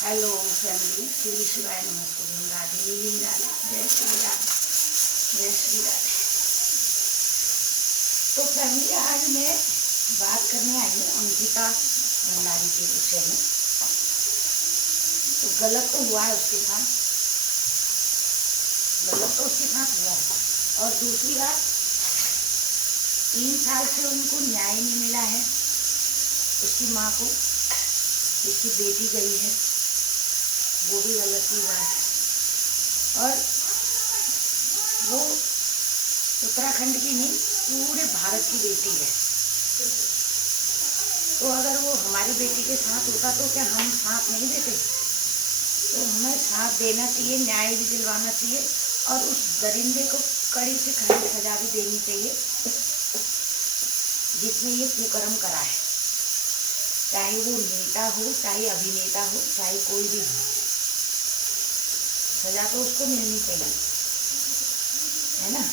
Hello family, Shri शिवाय नमस्ते, राधे राधे, जय श्री राधे, जय श्री राधे। तो फैमिली, आज मैं बात करने आई हूँ अंकिता भंडारी के विषय में। तो गलत तो हुआ है उसके साथ, गलत तो उसके साथ हुआ है। और दूसरी बात, 3 साल से उनको न्याय नहीं मिला है। उसकी माँ को, उसकी बेटी गई है, वो भी गलत ही हुआ है। और वो उत्तराखंड की नहीं, पूरे भारत की बेटी है। तो अगर वो हमारी बेटी के साथ होता तो क्या हम साथ नहीं देते? तो हमें साथ देना चाहिए, न्याय भी दिलवाना चाहिए और उस दरिंदे को कड़ी से कड़ी सजा भी देनी चाहिए जिसने ये कुकर्म करा है। चाहे वो नेता हो, चाहे अभिनेता हो, चाहे कोई भी हो, सजा तो उसको मिलनी चाहिए, है ना।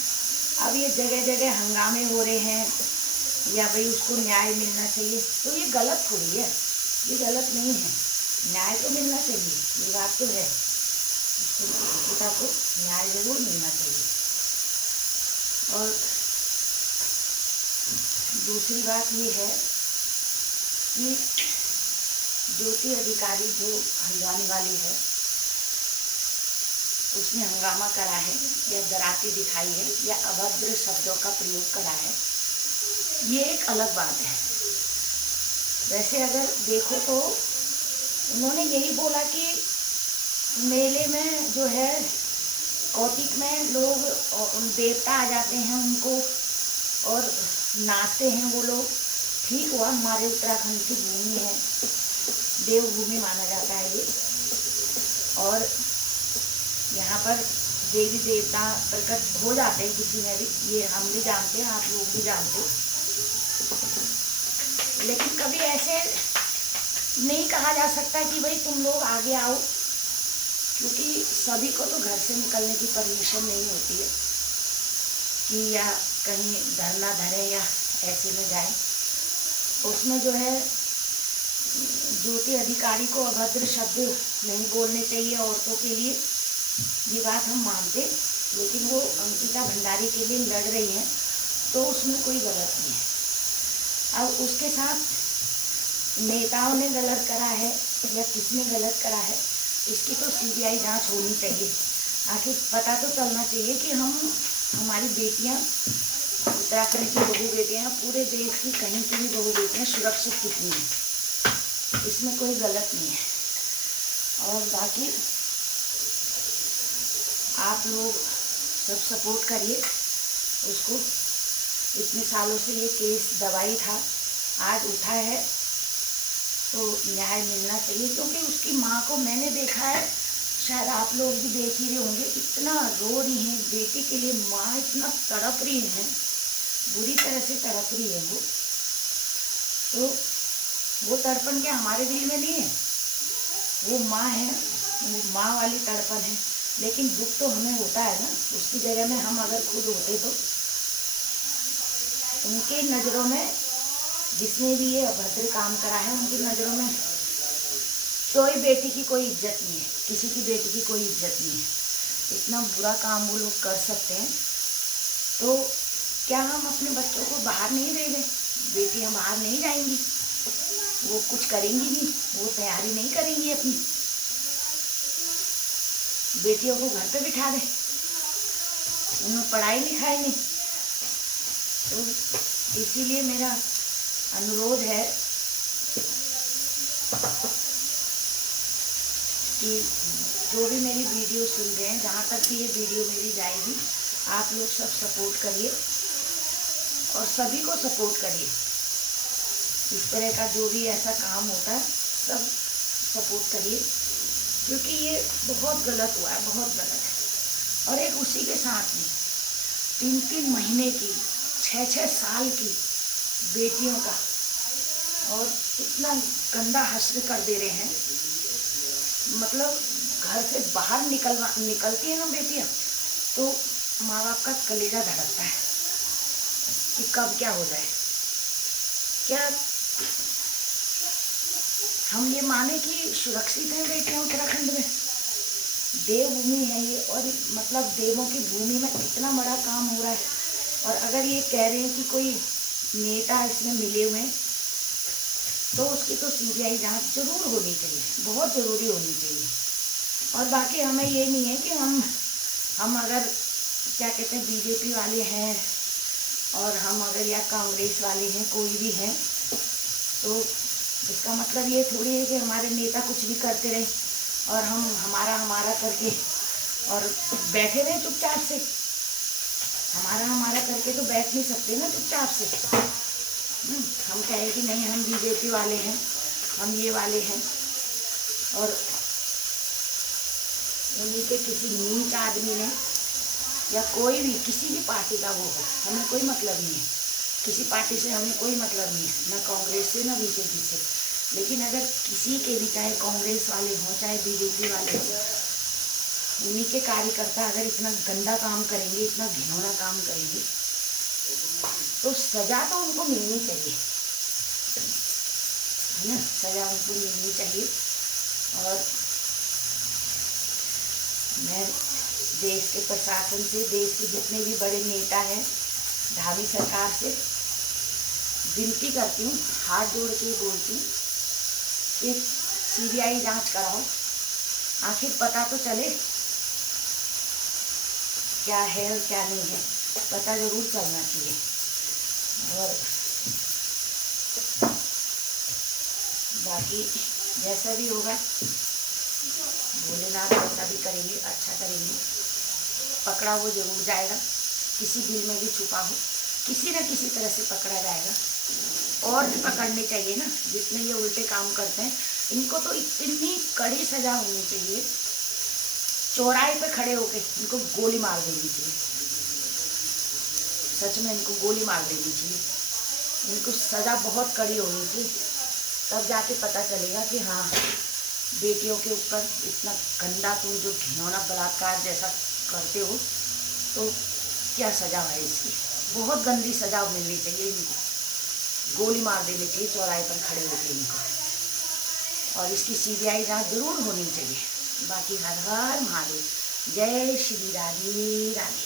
अब ये जगह जगह हंगामे हो रहे हैं या भाई उसको न्याय मिलना चाहिए, तो ये गलत थोड़ी है, ये गलत नहीं है। न्याय तो मिलना चाहिए, ये बात तो है। उसको पिता को न्याय जरूर मिलना चाहिए। और दूसरी बात ये है कि ज्योति अधिकारी जो हल्द्वानी वाली है, उसने हंगामा करा है या डराती दिखाई है या अभद्र शब्दों का प्रयोग करा है, ये एक अलग बात है। वैसे अगर देखो तो उन्होंने यही बोला कि मेले में जो है, कौतिक में लोग देवता आ जाते हैं उनको और नाचते हैं वो लोग। ठीक हुआ, हमारे उत्तराखंड की भूमि है, देवभूमि माना जाता है ये, और यहाँ पर देवी देवता प्रकट हो जाते हैं किसी में भी, ये हम भी जानते हैं, आप लोग भी जानते हो। लेकिन कभी ऐसे नहीं कहा जा सकता कि भाई तुम लोग आगे आओ, क्योंकि सभी को तो घर से निकलने की परमिशन नहीं होती है कि या कहीं धरना धरे या ऐसे में जाए। उसमें जो है, ज्योति अधिकारी को अभद्र शब्द नहीं बोलने चाहिए औरतों के लिए, ये बात हम मानते, लेकिन वो अंकिता भंडारी के लिए लड़ रही हैं तो उसमें कोई गलत नहीं है। अब उसके साथ नेताओं ने गलत करा है या किसने गलत करा है, इसकी तो सीबीआई जांच होनी चाहिए। आखिर पता तो चलना चाहिए कि हमारी बेटियां, उत्तराखंड की बहू बेटियां, पूरे देश की कहीं की भी बहू बेटियां सुरक्षित कितनी हैं, इसमें कोई गलत नहीं है। और बाकी आप लोग सब सपोर्ट करिए उसको। इतने सालों से ये केस दबाई था, आज उठा है तो न्याय मिलना चाहिए। क्योंकि उसकी माँ को मैंने देखा है, शायद आप लोग भी देख ही रहे होंगे, इतना रो रही हैं बेटी के लिए। माँ इतना तड़प रही है, बुरी तरह से तड़प रही है वो। तो वो तड़पन क्या हमारे दिल में नहीं है? वो माँ है, वो माँ वाली तड़पन है। लेकिन दुख तो हमें होता है ना, उसकी जगह में हम अगर खुद होते तो। उनके नज़रों में, जिसने भी ये अभद्र काम करा है, उनकी नज़रों में कोई बेटी की कोई इज्जत नहीं है, किसी की बेटी की कोई इज्जत नहीं है। इतना बुरा काम वो लोग कर सकते हैं, तो क्या हम अपने बच्चों को बाहर नहीं भेजें? बेटियां बाहर नहीं जाएंगी, वो कुछ करेंगी नहीं, वो तैयारी नहीं करेंगी अपनी, बेटियों को घर पे बिठा दें, उन्हें पढ़ाई लिखाई नहीं। तो इसीलिए मेरा अनुरोध है कि जो भी मेरी वीडियो सुन रहे हैं, जहाँ तक भी ये वीडियो मेरी जाएगी, आप लोग सब सपोर्ट करिए और सभी को सपोर्ट करिए। इस तरह का जो भी ऐसा काम होता है, सब सपोर्ट करिए, क्योंकि ये बहुत गलत हुआ है, बहुत गलत है। और एक उसी के साथ भी 3-3 महीने की, 6-6 साल की बेटियों का, और इतना गंदा हश्र कर दे रहे हैं। मतलब घर से बाहर निकलती है ना बेटियां, तो माँ बाप का कलेजा धड़कता है कि कब क्या हो जाए। क्या हम ये माने कि सुरक्षित है बेटियाँ उत्तराखंड में, देवभूमि है ये, और मतलब देवों की भूमि में इतना बड़ा काम हो रहा है। और अगर ये कह रहे हैं कि कोई नेता इसमें मिले हुए हैं, तो उसकी तो सीबीआई जांच जरूर होनी चाहिए, बहुत ज़रूरी होनी चाहिए। और बाकी हमें ये नहीं है कि हम अगर क्या कहते हैं बीजेपी वाले हैं और हम अगर या कांग्रेस वाले हैं, कोई भी हैं, तो इसका मतलब ये थोड़ी है कि हमारे नेता कुछ भी करते रहे और हम हमारा करके और बैठे रहे चुपचाप से। हमारा करके तो बैठ नहीं सकते ना चुपचाप से। हम कहें कि नहीं हम बीजेपी वाले हैं, हम ये वाले हैं, और उन्हीं के किसी नीच आदमी ने या कोई भी किसी भी पार्टी का वो हो, हमें कोई मतलब नहीं है, किसी पार्टी से हमें कोई मतलब नहीं है, ना कांग्रेस से ना बीजेपी से। लेकिन अगर किसी के भी, चाहे कांग्रेस वाले हों चाहे बीजेपी वाले हों, उन्हीं के कार्यकर्ता अगर इतना गंदा काम करेंगे, इतना घिनौना काम करेंगे, तो सज़ा तो उनको मिलनी चाहिए, है ना, सज़ा उनको मिलनी चाहिए। और मैं देश के प्रशासन से, देश के जितने भी बड़े नेता हैं, धामी सरकार से विनती करती हूँ, हाथ जोड़ के बोलती हूँ कि सीबीआई जांच कराओ, आखिर पता तो चले क्या है और क्या नहीं है, पता ज़रूर चलना चाहिए। और बाकी जैसा भी होगा, भोलेनाथ जैसा भी करेंगे, अच्छा करेंगे, पकड़ा वो जरूर जाएगा, किसी बिल में भी छुपा हो, किसी न किसी तरह से पकड़ा जाएगा। और भी पकड़ने चाहिए ना, जितने ये उल्टे काम करते हैं, इनको तो इतनी कड़ी सजा होनी चाहिए, चौराहे पे खड़े होके इनको गोली मार देनी चाहिए, सच में इनको गोली मार देनी चाहिए, इनको सज़ा बहुत कड़ी होनी चाहिए, तब जाके पता चलेगा कि हाँ, बेटियों के ऊपर इतना गंदा तुम जो घिनौना बलात्कार जैसा करते हो, तो क्या सज़ा है इसकी, बहुत गंदी सज़ा मिलनी चाहिए इनको, गोली मार देनी चाहिए चौराहे पर खड़े होकर इनको, और इसकी सीबीआई जांच जरूर होनी चाहिए। बाकी हर हर महादेव, जय श्री राधे राधे।